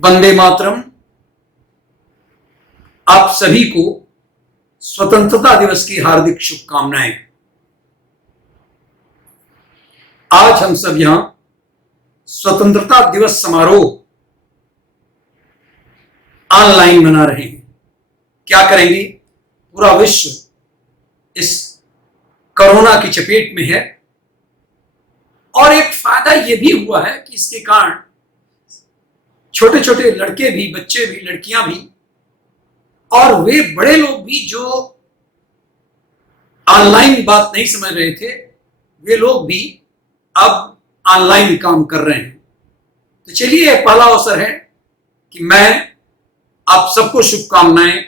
वंदे मातरम। आप सभी को स्वतंत्रता दिवस की हार्दिक शुभकामनाएं। आज हम सब यहां स्वतंत्रता दिवस समारोह ऑनलाइन मना रहे हैं। क्या करेंगे? पूरा विश्व इस कोरोना की चपेट में है और एक फायदा यह भी हुआ है कि इसके कारण छोटे छोटे लड़के भी, बच्चे भी, लड़कियां भी और वे बड़े लोग भी जो ऑनलाइन बात नहीं समझ रहे थे, वे लोग भी अब ऑनलाइन काम कर रहे हैं। तो चलिए, पहला अवसर है कि मैं आप सबको शुभकामनाएं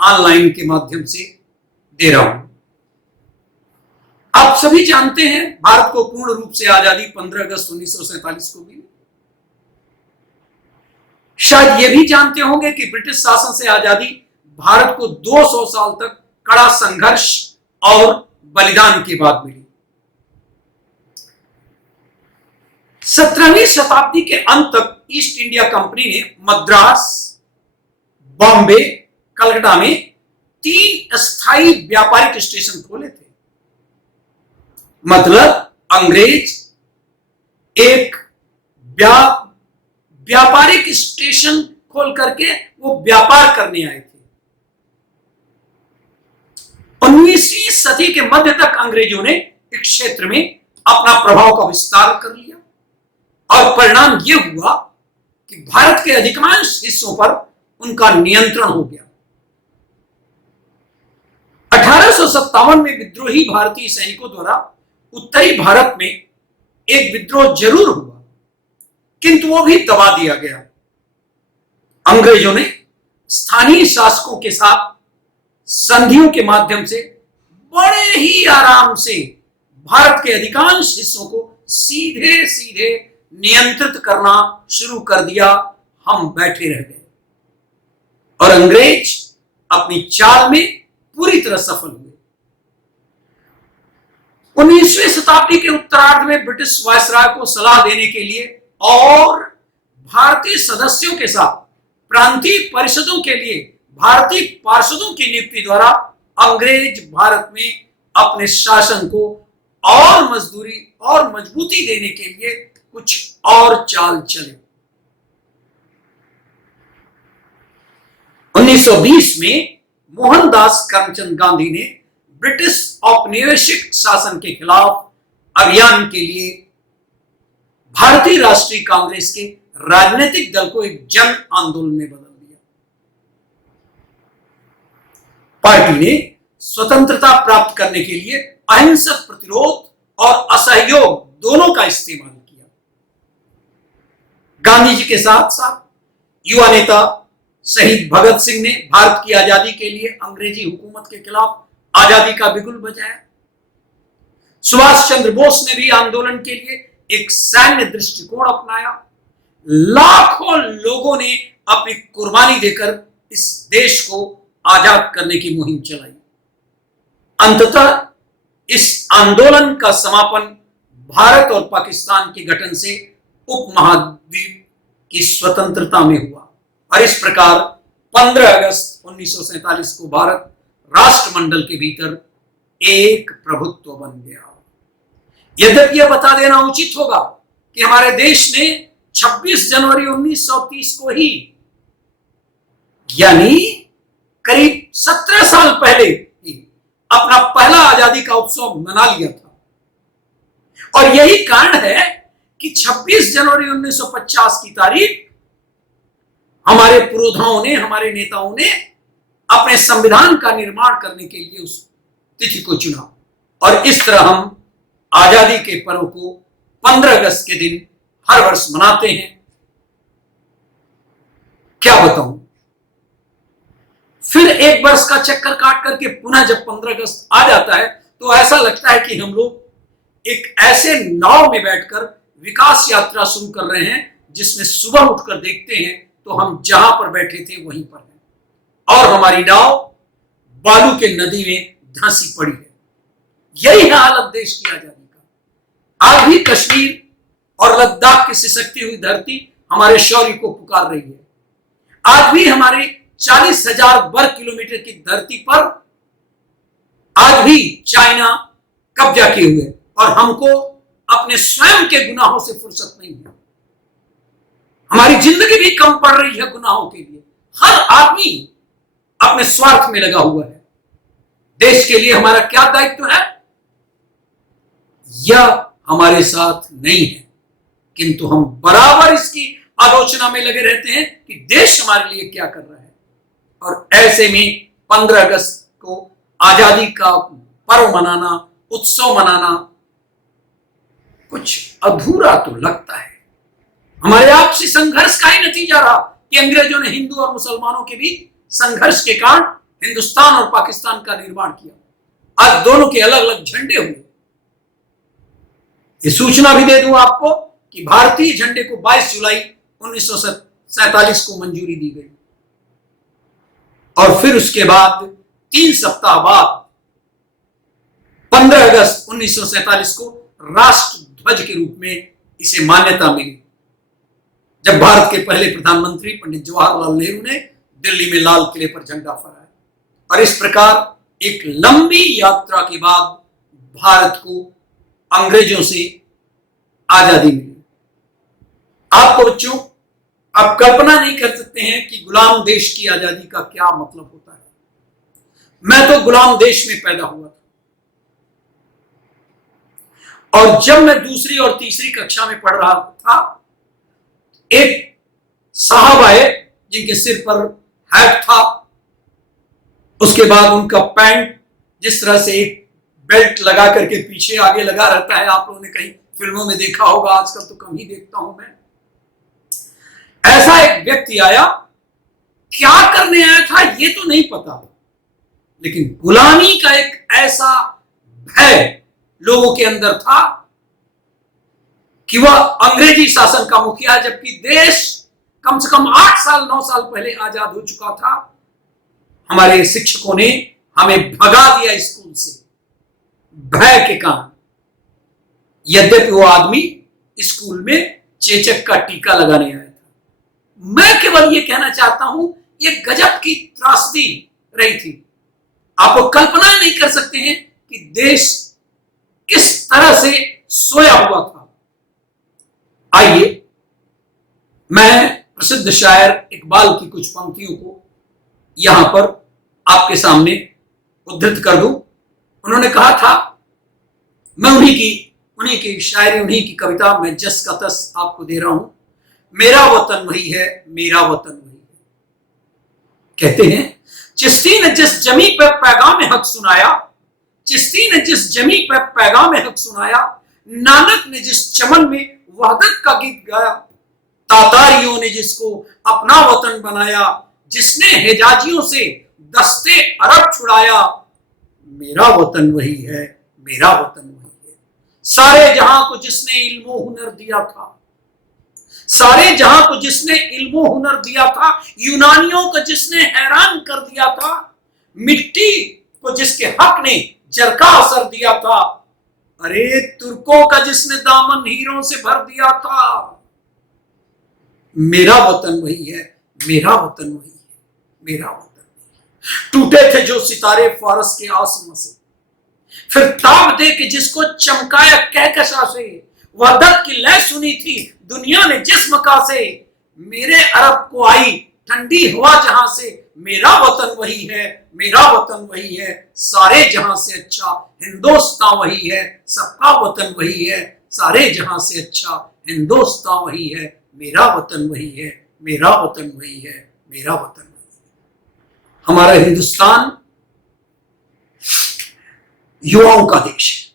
ऑनलाइन के माध्यम से दे रहा हूं। आप सभी जानते हैं, भारत को पूर्ण रूप से आजादी 15 अगस्त 1947 को मिली। शायद ये भी जानते होंगे कि ब्रिटिश शासन से आजादी भारत को 200 साल तक कड़ा संघर्ष और बलिदान के बाद मिली। 17वीं शताब्दी के अंत तक ईस्ट इंडिया कंपनी ने मद्रास, बॉम्बे, कलकत्ता में 3 अस्थायी व्यापारिक स्टेशन खोले थे। मतलब अंग्रेज एक व्यापारिक स्टेशन खोल करके वो व्यापार करने आए थे। 19वीं सदी के मध्य तक अंग्रेजों ने इस क्षेत्र में अपना प्रभाव का विस्तार कर लिया और परिणाम यह हुआ कि भारत के अधिकांश हिस्सों पर उनका नियंत्रण हो गया। 1857 में विद्रोही भारतीय सैनिकों द्वारा उत्तरी भारत में एक विद्रोह जरूर हुआ, किंतु वो भी दबा दिया गया। अंग्रेजों ने स्थानीय शासकों के साथ संधियों के माध्यम से बड़े ही आराम से भारत के अधिकांश हिस्सों को सीधे सीधे नियंत्रित करना शुरू कर दिया। हम बैठे रह गए और अंग्रेज अपनी चाल में पूरी तरह सफल हुए। 19वीं शताब्दी के उत्तरार्ध में ब्रिटिश वायसराय को सलाह देने के लिए और भारतीय सदस्यों के साथ प्रांतीय परिषदों के लिए भारतीय पार्षदों की नियुक्ति द्वारा अंग्रेज भारत में अपने शासन को और मजबूती देने के लिए कुछ और चाल चले। 1920 में मोहनदास करमचंद गांधी ने ब्रिटिश औपनिवेशिक शासन के खिलाफ अभियान के लिए भारतीय राष्ट्रीय कांग्रेस के राजनीतिक दल को एक जन आंदोलन में बदल दिया। पार्टी ने स्वतंत्रता प्राप्त करने के लिए अहिंसक प्रतिरोध और असहयोग दोनों का इस्तेमाल किया। गांधी जी के साथ साथ युवा नेता शहीद भगत सिंह ने भारत की आजादी के लिए अंग्रेजी हुकूमत के खिलाफ आजादी का बिगुल बजाया। सुभाष चंद्र बोस ने भी आंदोलन के लिए एक सैन्य दृष्टिकोण अपनाया। लाखों लोगों ने अपनी कुर्बानी देकर इस देश को आजाद करने की मुहिम चलाई। अंततः इस आंदोलन का समापन भारत और पाकिस्तान के गठन से उपमहाद्वीप की स्वतंत्रता में हुआ और इस प्रकार 15 अगस्त 1947 को भारत राष्ट्रमंडल के भीतर एक प्रभुत्व बन गया। यद्यपि यह बता देना उचित होगा कि हमारे देश ने 26 जनवरी 1930 को ही, यानी करीब 17 साल पहले ही, अपना पहला आजादी का उत्सव मना लिया था। और यही कारण है कि 26 जनवरी 1950 की तारीख हमारे पुरोधाओं ने, हमारे नेताओं ने अपने संविधान का निर्माण करने के लिए उस तिथि को चुना और इस तरह हम आजादी के पर्व को 15 अगस्त के दिन हर वर्ष मनाते हैं। क्या बताऊं, फिर एक वर्ष का चक्कर काट करके पुनः जब 15 अगस्त आ जाता है तो ऐसा लगता है कि हम लोग एक ऐसे नाव में बैठकर विकास यात्रा शुरू कर रहे हैं जिसमें सुबह उठकर देखते हैं तो हम जहां पर बैठे थे वहीं पर हैं और हमारी नाव बालू के नदी में धंसी पड़ी है। यही है हालत देश की आजादी का। आज भी कश्मीर और लद्दाख की सिसकती हुई धरती हमारे शौर्य को पुकार रही है। आज भी हमारे 40,000 वर्ग किलोमीटर की धरती पर आज भी चाइना कब्जा किए हुए, और हमको अपने स्वयं के गुनाहों से फुर्सत नहीं है। हमारी जिंदगी भी कम पड़ रही है गुनाहों के लिए। हर आदमी अपने स्वार्थ में लगा हुआ है। देश के लिए हमारा क्या दायित्व है, यह हमारे साथ नहीं है, किंतु हम बराबर इसकी आलोचना में लगे रहते हैं कि देश हमारे लिए क्या कर रहा है। और ऐसे में 15 अगस्त को आजादी का पर्व मनाना, उत्सव मनाना कुछ अधूरा तो लगता है। हमारे आपसी संघर्ष का ही नतीजा रहा कि अंग्रेजों ने हिंदू और मुसलमानों के बीच संघर्ष के कारण हिंदुस्तान और पाकिस्तान का निर्माण किया। आज दोनों के अलग अलग झंडे हुए। ये सूचना भी दे दूं आपको कि भारतीय झंडे को 22 जुलाई 1947 को मंजूरी दी गई, और फिर उसके बाद 3 सप्ताह बाद 15 अगस्त 1947 को राष्ट्र ध्वज के रूप में इसे मान्यता मिली, जब भारत के पहले प्रधानमंत्री पंडित जवाहरलाल नेहरू ने दिल्ली में लाल किले पर झंडा फहराया। और इस प्रकार एक लंबी यात्रा के बाद भारत को अंग्रेजों से आजादी मिली। आपको बच्चों, आप कल्पना नहीं कर सकते हैं कि गुलाम देश की आजादी का क्या मतलब होता है। मैं तो गुलाम देश में पैदा हुआ था, और जब मैं दूसरी और तीसरी कक्षा में पढ़ रहा था, एक साहब आए जिनके सिर पर हैट था, उसके बाद उनका पैंट जिस तरह से एक बेल्ट लगा करके पीछे आगे लगा रहता है, आप लोगों ने कहीं फिल्मों में देखा होगा, आजकल तो कम ही देखता हूं मैं। ऐसा एक व्यक्ति आया, क्या करने आया था ये तो नहीं पता, लेकिन गुलामी का एक ऐसा भय लोगों के अंदर था कि वह अंग्रेजी शासन का मुखिया, जबकि देश कम से कम 8 साल 9 साल पहले आजाद हो चुका था। हमारे शिक्षकों ने हमें भगा दिया स्कूल से भय के कारण। यद्यपि वो आदमी स्कूल में चेचक का टीका लगाने आया था। मैं केवल ये कहना चाहता हूं, ये गजब की त्रासदी रही थी। आप लोग कल्पना नहीं कर सकते हैं कि देश किस तरह से सोया हुआ था। आइए मैं प्रसिद्ध शायर इकबाल की कुछ पंक्तियों को यहां पर आपके सामने उद्धृत कर दूं। उन्होंने कहा था, मैं उन्हीं की शायरी, उन्हीं की कविता मैं जस का तस आपको दे रहा हूं। मेरा वतन वही है, मेरा वतन वही है। कहते हैं, चिश्ती ने जिस जमी पर पैगाम हक सुनाया, चिश्ती ने जिस जमी पर पैगाम हक सुनाया, नानक ने जिस चमन में वहदत का गीत गाया, तातारियों ने जिसको अपना वतन बनाया, जिसने हिजाजियों से दस्ते अरब छुड़ाया, मेरा वतन वही है, मेरा वतन वही है। सारे जहां को जिसने इल्मो हुनर दिया था, सारे जहां को जिसने इल्मो हुनर दिया था, यूनानियों को जिसने हैरान कर दिया था, मिट्टी को जिसके हक ने जरका असर दिया था, अरे तुर्कों का जिसने दामन हीरों से भर दिया था, मेरा वतन वही है, मेरा वतन वही है, मेरा वतन वही है। टूटे थे जो सितारे फारस के आसमां से, फिर ताब दे के जिसको चमकाया कहकशा से, वहदत की लय सुनी थी दुनिया ने जिस मका से, मेरे अरब को आई ठंडी हवा जहां से, मेरा वतन वही है, मेरा वतन वही है। सारे जहां से अच्छा हिंदुस्तान वही है, सबका वतन वही है। सारे जहां से अच्छा हिंदुस्तान वही है, मेरा वतन वही है, मेरा वतन वही है, मेरा वतन वही है। हमारा हिंदुस्तान युवाओं का देश है।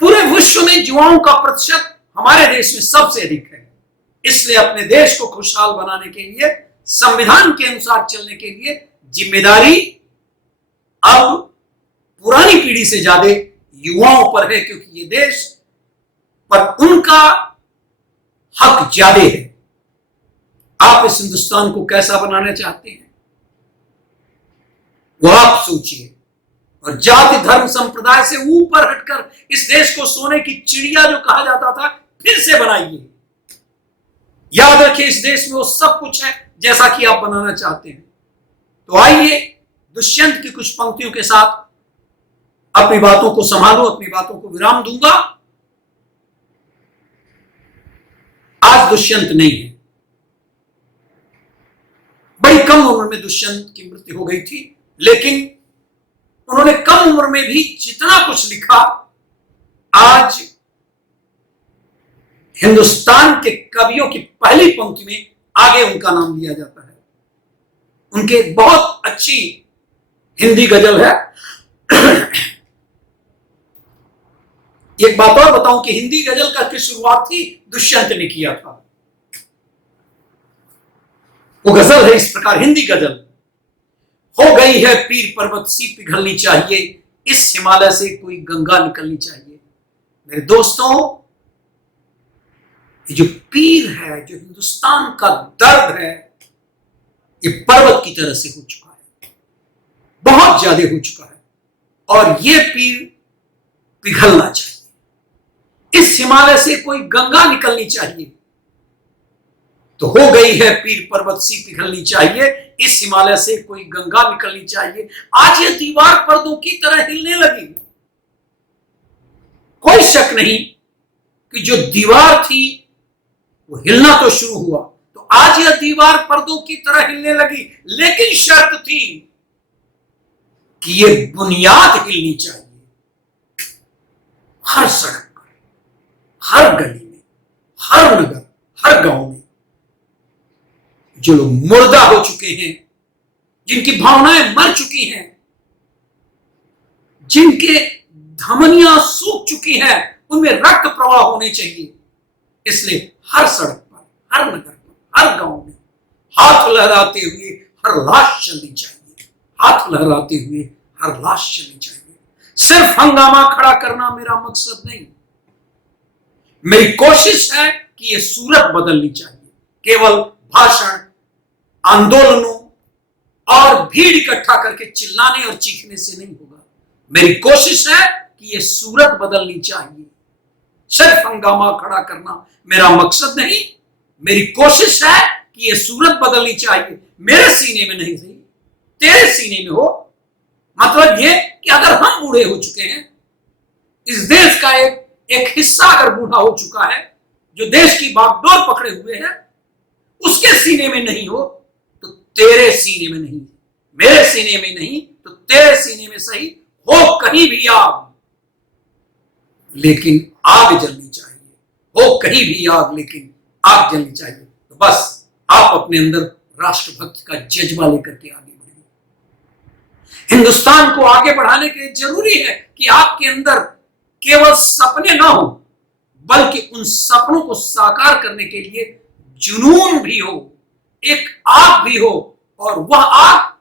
पूरे विश्व में युवाओं का प्रतिशत हमारे देश में सबसे अधिक है। इसलिए अपने देश को खुशहाल बनाने के लिए, संविधान के अनुसार चलने के लिए जिम्मेदारी अब पुरानी पीढ़ी से ज्यादा युवाओं पर है, क्योंकि ये देश पर उनका हक ज्यादा है। आप इस हिंदुस्तान को कैसा बनाना चाहते हैं, वो आप सोचिए, और जाति धर्म संप्रदाय से ऊपर हटकर इस देश को सोने की चिड़िया जो कहा जाता था, फिर से बनाइए। याद रखिए, इस देश में वो सब कुछ है जैसा कि आप बनाना चाहते हैं। तो आइए दुष्यंत की कुछ पंक्तियों के साथ अपनी बातों को संभालो, अपनी बातों को विराम दूंगा। आज दुष्यंत नहीं है, बड़ी कम उम्र में दुष्यंत की मृत्यु हो गई थी, लेकिन उन्होंने कम उम्र में भी जितना कुछ लिखा, आज हिंदुस्तान के कवियों की पहली पंक्ति में आगे उनका नाम लिया जाता है। उनके बहुत अच्छी हिंदी गजल है। एक बात और बताऊं कि हिंदी गजल का की शुरुआत ही दुष्यंत ने किया था। वो गजल है इस प्रकार, हिंदी गजल। हो गई है पीर पर्वत सी पिघलनी चाहिए, इस हिमालय से कोई गंगा निकलनी चाहिए। मेरे दोस्तों, ये जो पीर है, जो हिंदुस्तान का दर्द है, ये पर्वत की तरह से हो चुका है, बहुत ज्यादा हो चुका है, और ये पीर पिघलना चाहिए। इस हिमालय से कोई गंगा निकलनी चाहिए। तो हो गई है पीर पर्वत सी पिघलनी चाहिए, इस हिमालय से कोई गंगा निकलनी चाहिए। आज ये दीवार पर्दों की तरह हिलने लगी। कोई शक नहीं कि जो दीवार थी वो हिलना तो शुरू हुआ, तो आज यह दीवार पर्दों की तरह हिलने लगी, लेकिन शर्त थी कि ये बुनियाद हिलनी चाहिए। हर सड़क पर, हर गली में, हर नगर, हर गांव में जो लोग मुर्दा हो चुके हैं, जिनकी भावनाएं मर चुकी हैं, जिनके धमनियां सूख चुकी हैं, उनमें रक्त प्रवाह होने चाहिए। इसलिए हर सड़क पर, हर नगर पर, हर गांव में हाथ लहराते हुए हर लाश चलनी चाहिए। हाथ लहराते हुए हर लाश चलनी चाहिए। सिर्फ हंगामा खड़ा करना मेरा मकसद नहीं। मेरी कोशिश है कि यह सूरत बदलनी चाहिए। केवल भाषण, आंदोलनों और भीड़ इकट्ठा करके चिल्लाने और चीखने से नहीं होगा। मेरी कोशिश है कि यह सूरत बदलनी चाहिए। सिर्फ हंगामा खड़ा करना मेरा मकसद नहीं। मेरी कोशिश है कि यह सूरत बदलनी चाहिए। मेरे सीने में नहीं सही, तेरे सीने में हो। मतलब यह कि अगर हम बूढ़े हो चुके हैं, इस देश का एक हिस्सा अगर बूढ़ा हो चुका है, जो देश की बागडोर पकड़े हुए है, उसके सीने में नहीं हो तो तेरे सीने में नहीं, मेरे सीने में नहीं तो तेरे सीने में सही हो कहीं भी आग, लेकिन आग जलनी चाहिए। हो कहीं भी आग, लेकिन आग जलनी चाहिए। तो बस आप अपने अंदर राष्ट्रभक्ति का जज्बा लेकर के आगे बढ़िए। हिंदुस्तान को आगे बढ़ाने के लिए जरूरी है कि आपके अंदर केवल सपने ना हो, बल्कि उन सपनों को साकार करने के लिए जुनून भी हो, एक आग भी हो, और वह आग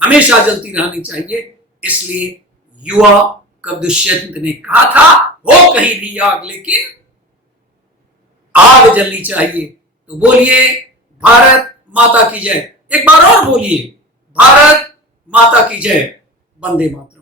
हमेशा जलती रहनी चाहिए। इसलिए युवा कवि दुष्यंत ने कहा था, हो कहीं भी आग, लेकिन आग जलनी चाहिए। तो बोलिए भारत माता की जय। एक बार और बोलिए, भारत माता की जय। वंदे मातरम।